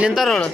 ನಿಂತಾರ ನೋಡು.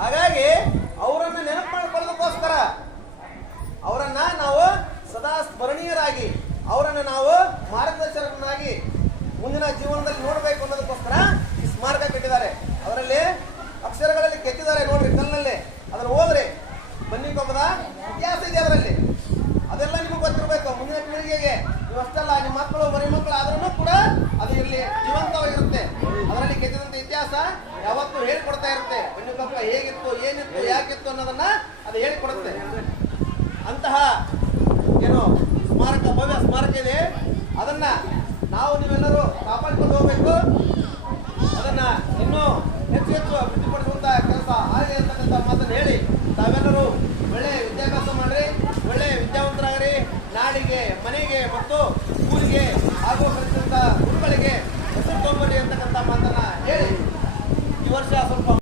ಹಾಗಾಗಿ ಅವರನ್ನು ನೆನಪು ಮಾಡಿಕೊಳ್ಳೋದಕ್ಕೋಸ್ಕರ ಅವರನ್ನ ನಾವು ಸದಾ ಸ್ಮರಣೀಯರಾಗಿ ಅವರನ್ನು ನಾವು ಮಾರ್ಗದರ್ಶಕನಾಗಿ ಮುಂದಿನ ಜೀವನದಲ್ಲಿ ನೋಡಬೇಕು ಅನ್ನೋದಕ್ಕೋಸ್ಕರ ಈ ಸ್ಮಾರಕ ಕಟ್ಟಿದ್ದಾರೆ. ಅದರಲ್ಲಿ ಅಕ್ಷರಗಳಲ್ಲಿ ಕೆತ್ತಿದ್ದಾರೆ ನೋಡ್ರಿ, ಕಲ್ಲಿನಲ್ಲಿ. ಅದನ್ನು ಹೋದ್ರೆ ಬನ್ನಿಕೊಪ್ಪದ ಇತಿಹಾಸ ಇದೆ ಅದರಲ್ಲಿ. ಅದೆಲ್ಲ ನಿಮಗೆ ಗೊತ್ತಿರಬೇಕು ಮುಂದಿನ ಪೀಳಿಗೆಗೆ. ನೀವು ಅಷ್ಟಲ್ಲ, ನಿಮ್ಮ ಮಕ್ಕಳು ಮರಿ ಮಕ್ಕಳು ಆದ್ರೂ ಕೂಡ ಅದು ಇಲ್ಲಿ ಜೀವಂತವಾಗಿರುತ್ತೆ. ಅದರಲ್ಲಿ ಕೆತ್ತಿದಂತ ಇತಿಹಾಸ ಯಾವತ್ತೂ ಹೇಳಿಕೊಡ್ತಾ ಇರುತ್ತೆ. ಬನ್ನಿಕೊಪ್ಪ ಹೇಗಿತ್ತು, ಏನಿತ್ತು, ಯಾಕಿತ್ತು ಅನ್ನೋದನ್ನ ಅದು ಹೇಳಿಕೊಡುತ್ತೆ. ಅಂತಹ ಏನು ಸ್ಮಾರಕ, ಭವ್ಯ ಸ್ಮಾರಕ ಇದೆ. ಅದನ್ನ ನಾವು ನೀವೆಲ್ಲರೂ ಕಾಪಾಡಿಕೊಂಡು ಹೋಗ್ಬೇಕು. ಅದನ್ನ ಇನ್ನೂ ಹೆಚ್ಚು ಹೆಚ್ಚು ಅಭಿವೃದ್ಧಿ ನಾಡಿಗೆ, ಮನೆಗೆ ಮತ್ತು ಊರಿಗೆ ಹಾಗೂ ಪ್ರತಿಯೊಂದ ಗುರುಗಳಿಗೆ ಹೆಸರು ತಗೊಂಬರ್ರಿ ಅಂತಕ್ಕಂಥ ಮಾತನ್ನ ಹೇಳಿ ಈ ವರ್ಷ ಸ್ವಲ್ಪ